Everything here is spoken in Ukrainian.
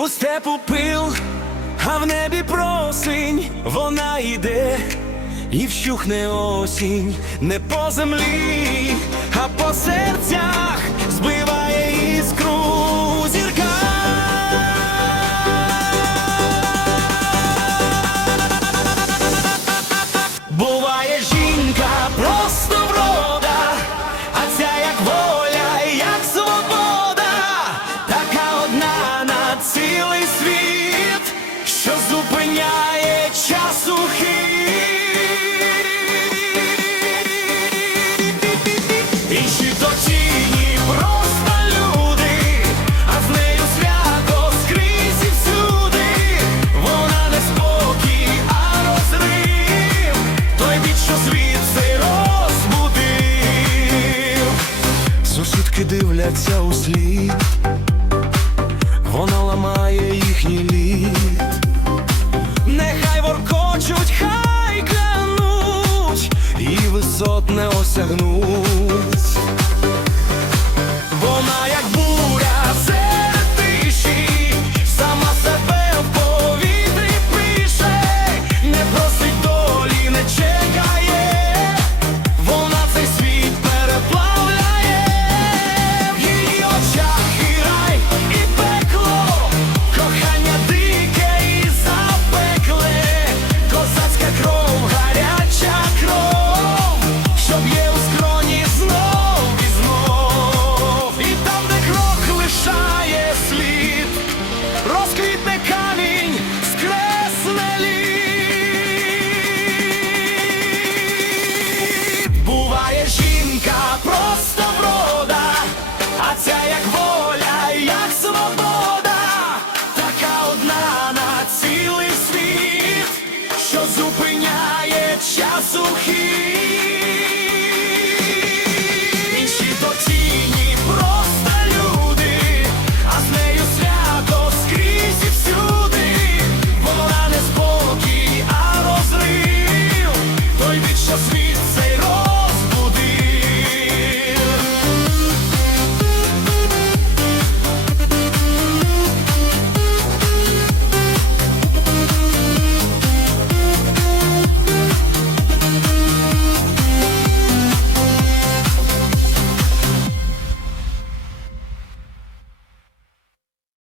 У степу пил, а в небі просень, вона йде і вщухне осінь не по землі, а по серці. дивляться у слід, вона ламає їхній лід, нехай воркочуть, хай клянуть, і висот не осягнуть. Вона як зупиняє час ухід.